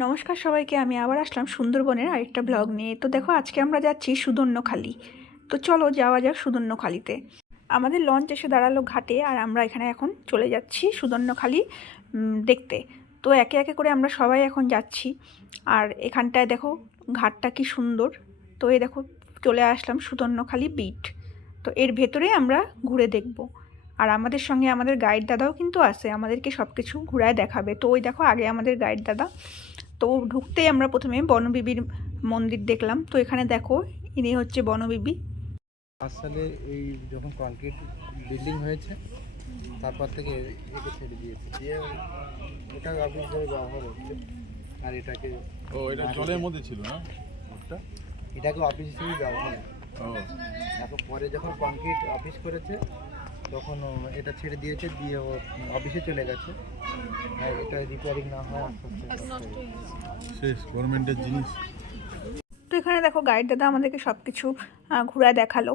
নমস্কার সবাইকে, আমি আবার আসলাম সুন্দরবনের আরেকটা ব্লগ নিয়ে। তো দেখো, আজকে আমরা যাচ্ছি সুদর্ণখালি। তো চলো, যাওয়া যাক সুদর্ণখালিতে। আমাদের লঞ্চ এসে দাঁড়াল ঘাটে আর আমরা এখানে এখন চলে যাচ্ছি সুদর্ণখালি দেখতে। তো একে একে করে আমরা সবাই এখন যাচ্ছি। আর এখানটায় দেখো, ঘাটটা কি সুন্দর। তো এই দেখো, চলে আসলাম সুদর্ণখালি বিট তো এর ভেতরে আমরা ঘুরে দেখব। আর আমাদের সঙ্গে আমাদের গাইড দাদাও কিন্তু আছে, আমাদেরকে সব কিছু ঘুরায় দেখাবে। তো ওই দেখো, আগে আমাদের গাইড দাদা তো ঢুকতেই আমরা প্রথমে বনবিবির মন্দির দেখলাম। তো এখানে দেখো ইনি হচ্ছে বনবিবি। পাঁচ সালে এই যখন কংক্রিট বিল্ডিং হয়েছে তারপর থেকে একে ছেড়ে দিয়েছে। দিয়ে এটা অফিস হিসেবে ব্যবহার হচ্ছে আর এটাকে ও এটা জলের মধ্যে ছিল না? ওটা? এটাকে অফিস হিসেবে ব্যবহার হয়। ও। এখন পরে যখন কংক্রিট অফিস করেছে তখন ও এটা ছেড়ে দিয়েছে দিয়ে ও অফিসে চলে গেছে। হয় হয়ে তো এখানে দেখো গাইড দাদা আমাদেরকে সব কিছু ঘুরায় দেখাল।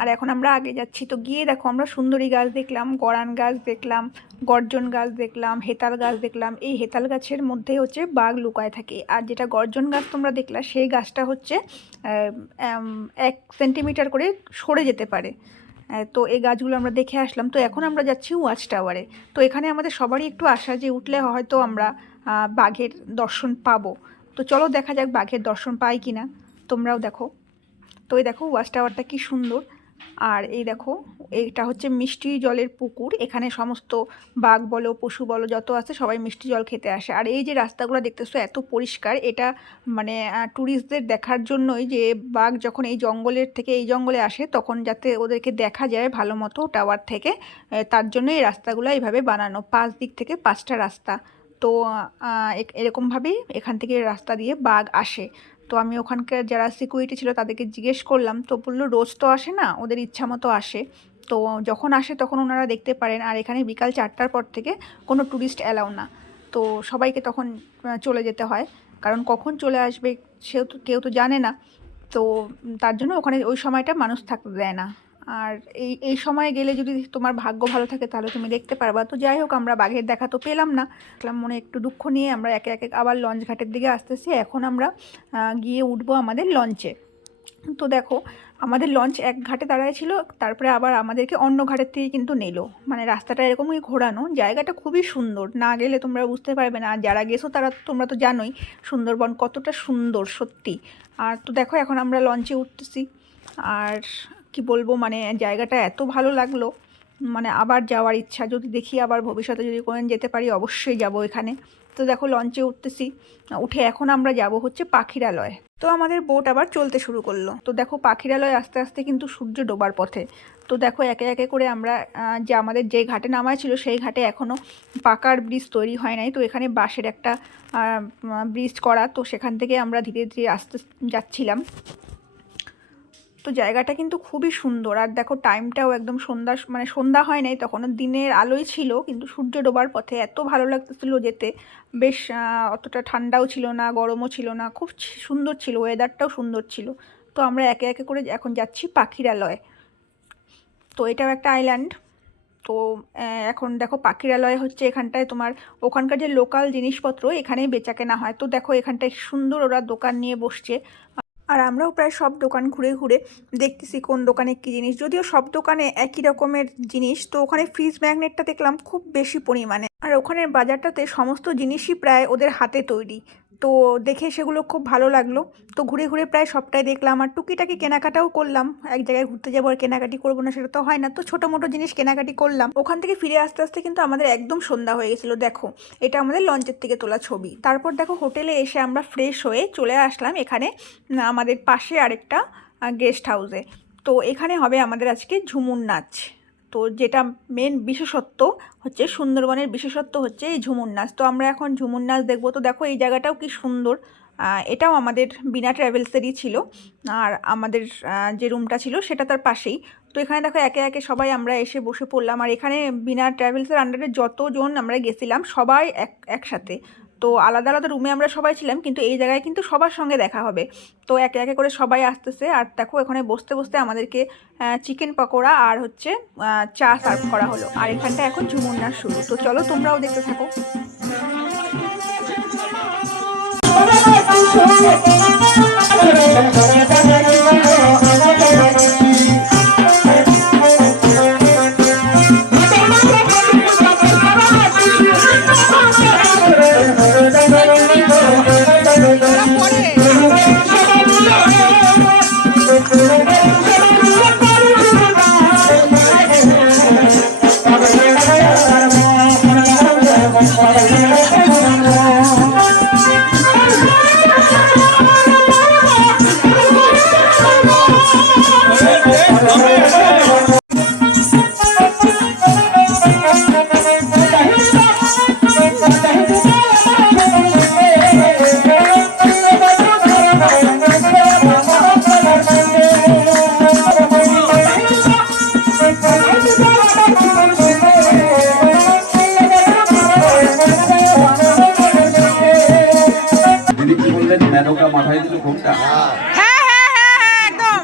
আর এখন আমরা আগে যাচ্ছি। তো গিয়ে দেখো আমরা সুন্দরী গাছ দেখলাম গরান গাছ দেখলাম গর্জন গাছ দেখলাম হেতাল গাছ দেখলাম। এই হেতাল গাছের মধ্যে হচ্ছে বাঘ লুকায় থাকে। আর যেটা গর্জন গাছ তোমরা দেখলা সেই গাছটা হচ্ছে এক সেন্টিমিটার করে সরে যেতে পারে। তো এই গাছগুলো আমরা দেখে আসলাম। তো এখন আমরা যাচ্ছি ওয়াচ টাওয়ারে। তো এখানে আমাদের সবারই একটু আশা যে উঠলে হয়তো আমরা বাঘের দর্শন পাবো। তো চলো দেখা যাক বাঘের দর্শন পাই কিনা। তোমরাও দেখো। তো এই দেখো ওয়াচ টাওয়ারটা কি সুন্দর। আর এই দেখো, এইটা হচ্ছে মিষ্টি জলের পুকুর। এখানে সমস্ত বাঘ বলো, পশু বলো, যত আছে সবাই মিষ্টি জল খেতে আসে। আর এই যে রাস্তাগুলো দেখতেছো এত পরিষ্কার, এটা মানে ট্যুরিস্টদের দেখার জন্যই যে বাঘ যখন এই জঙ্গলের থেকে এই জঙ্গলে আসে, তখন যাতে ওদেরকে দেখা যায় ভালো মতো টাওয়ার থেকে তার জন্য এই রাস্তাগুলো এইভাবে বানানো, পাঁচ দিক থেকে পাঁচটা রাস্তা। তো এরকমভাবেই এখান থেকে রাস্তা দিয়ে বাঘ আসে। তো আমি ওখানকার যারা সিকিউরিটি ছিল তাদেরকে জিজ্ঞেস করলাম। তো বলল, রোজ তো আসে না? ওদের ইচ্ছা মতো আসে। তো যখন আসে তখন ওনারা দেখতে পারেন, আর এখানে বিকাল চারটার পর থেকে কোনো ট্যুরিস্ট অ্যালাউ না। তো সবাইকে তখন চলে যেতে হয়। কারণ কখন চলে আসবে সেও তো, কেউ তো জানে না। তো তার জন্য ওখানে ওই সময়টা মানুষ থাকতে দেয় না। আর এই এই সময় গেলে যদি তোমার ভাগ্য ভালো থাকে তাহলে তুমি দেখতে পারবা। তো যাই হোক, আমরা বাঘের দেখা তো পেলাম না। মনে একটু দুঃখ নিয়ে আমরা একে একে আবার লঞ্চ ঘাটের দিকে আসতেছি। এখন আমরা গিয়ে উঠবো আমাদের লঞ্চে। তো দেখো, আমাদের লঞ্চ এক ঘাটে দাঁড়ায় ছিল তারপরে আবার আমাদেরকে অন্য ঘাটের থেকে কিন্তু নিল। মানে রাস্তাটা এরকমই ঘোরানো, জায়গাটা খুবই সুন্দর। না গেলে তোমরা বুঝতে পারবে না যারা গেছো তারা তোমরা তো জানোই, সুন্দরবন কতটা সুন্দর সত্যি। আর তো দেখো, এখন আমরা লঞ্চে উঠতেছি। আর কি বলব মানে জায়গাটা এত ভালো লাগল। মানে আবার যাওয়ার ইচ্ছা, যদি দেখি আবার ভবিষ্যতে যদি কোনোদিন যেতে পারি, অবশ্যই যাব এখানে। তো দেখো লঞ্চে উঠতেছি। উঠে এখন আমরা যাব হচ্ছে পাখিরালয়। তো আমাদের বোট আবার চলতে শুরু করল। তো দেখো, পাখিরালয় আস্তে আস্তে কিন্তু সূর্য ডোবার পথে। তো দেখো, একে একে করে আমরা যে আমাদের যে ঘাটে নামায় ছিল, সেই ঘাটে এখনও পাকার ব্রিজ তৈরি হয় নাই। তো এখানে বাঁশের একটা ব্রিজ করা। তো সেখান থেকে আমরা ধীরে ধীরে আসতে যাচ্ছিলাম। তো জায়গাটা কিন্তু খুবই সুন্দর। আর দেখো টাইমটাও একদম সন্ধ্যা মানে সন্ধ্যা হয় নাই, তখনও দিনের আলোই ছিল, কিন্তু সূর্য ডোবার পথে এত ভালো লাগতেছিল যেতে। বেশ অতটা ঠান্ডাও ছিল না, গরমও ছিল না, খুব সুন্দর ছিল ওয়েদারটাও সুন্দর ছিল। তো আমরা একে একে করে এখন যাচ্ছি পাখিরালয়। তো এটাও একটা আইল্যান্ড তো এখন দেখো পাখিরালয় হচ্ছে এখানটায় তোমার, ওখানকার যে লোকাল জিনিসপত্র, এখানেই বেচা কেনা হয়। তো দেখো এখানটায় সুন্দর ওরা দোকান নিয়ে বসছে। আর আমরাও প্রায় সব দোকান ঘুরে ঘুরে দেখতেছি কোন দোকানে কী জিনিস। যদিও সব দোকানে একই রকমের জিনিস, তো ওখানে ফ্রিজ ম্যাগনেটটা দেখলাম খুব বেশি পরিমাণে। আর ওখানের বাজারটাতে সমস্ত জিনিসই প্রায় ওদের হাতে তৈরি। তো দেখে সেগুলো খুব ভালো লাগল। তো ঘুরে ঘুরে প্রায় সবটাই দেখলাম। আর টুকিটাকি কেনাকাটাও করলাম। এক জায়গায় ঘুরতে যাব আর কেনাকাটি করব না সেটা তো হয় না। তো ছোটো মোটো জিনিস কেনাকাটি করলাম। ওখান থেকে ফিরে আসতে আসতে কিন্তু আমাদের একদম সন্ধ্যা হয়ে গেছিল, দেখো। এটা আমাদের লঞ্চের থেকে তোলা ছবি। তারপর দেখো হোটেলে এসে আমরা ফ্রেশ হয়ে চলে আসলাম এখানে আমাদের পাশে আরেকটা গেস্ট হাউসে তো এখানে হবে আমাদের আজকে ঝুমুর নাচ। তো যেটা মেন বিশেষত্ব হচ্ছে সুন্দরবনের বিশেষত্ব হচ্ছে এই ঝুমুর নাচ। তো আমরা এখন ঝুমুর নাচ দেখব। তো দেখো এই জায়গাটাও কি সুন্দর। এটাও আমাদের বিনা ট্রাভেলসেরই ছিল। আর আমাদের যে রুমটা ছিল সেটা তার পাশেই। তো এখানে দেখো একে একে সবাই আমরা এসে বসে পড়লাম। আর এখানে বিনা ট্রাভেলসের আন্ডারে যতজন আমরা গেছিলাম সবাই এক, একসাথে। তো আলাদা আলাদা রুমে আমরা সবাই ছিলাম, কিন্তু এই জায়গায় কিন্তু সবার সঙ্গে দেখা হবে। তো একে একে করে সবাই আসতেছে আর দেখো এখানে বসতে বসতে আমাদেরকে চিকেন পকোড়া আর হচ্ছে চা সার্ভ করা হলো। আর এখানটা এখন ঝুমুর শুরু। তো চলো তোমরাও দেখতে থাকো। দিদি মাথায় দিল ঘুমটা। হ্যাঁ হ্যাঁ হ্যাঁ হ্যাঁ একদম।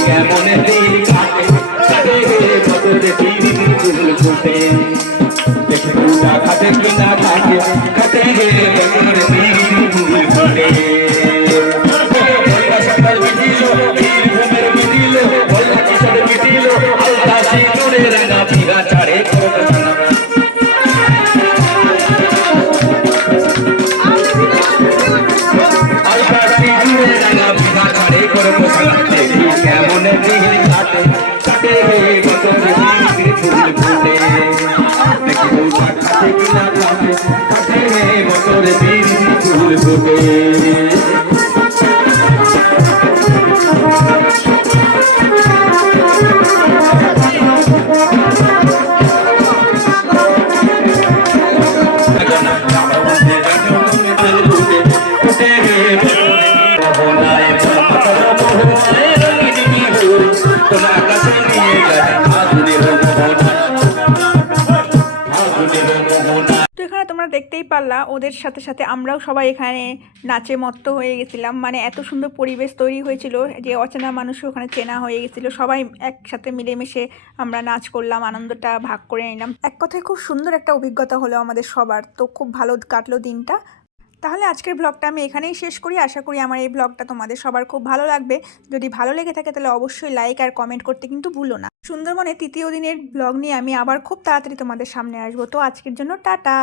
কেমন দেখি খাটে কিনা থাকে কাটে গে দেবে ওদের সাথে সাথে আমরাও সবাই এখানে নাচে মত্ত হয়ে গেছিলাম। মানে এত সুন্দর পরিবেশ তৈরি হয়েছিল যে অচেনা মানুষও ওখানে চেনা হয়ে গেছিল। সবাই একসাথে মিলেমিশে আমরা নাচ করলাম, আনন্দটা ভাগ করে নিলাম। এক কথায় খুব সুন্দর একটা অভিজ্ঞতা হলো আমাদের সবার। তো খুব ভালো কাটলো দিনটা। তাহলে আজকের ব্লগটা আমি এখানেই শেষ করি। আশা করি আমার এই ব্লগটা তোমাদের সবার খুব ভালো লাগবে। যদি ভালো লেগে থাকে তাহলে অবশ্যই লাইক আর কমেন্ট করতে কিন্তু ভুলো না। সুন্দরবনে তৃতীয় দিনের ব্লগ নিয়ে আমি আবার খুব তাড়াতাড়ি তোমাদের সামনে আসব। তো আজকের জন্য টাটা!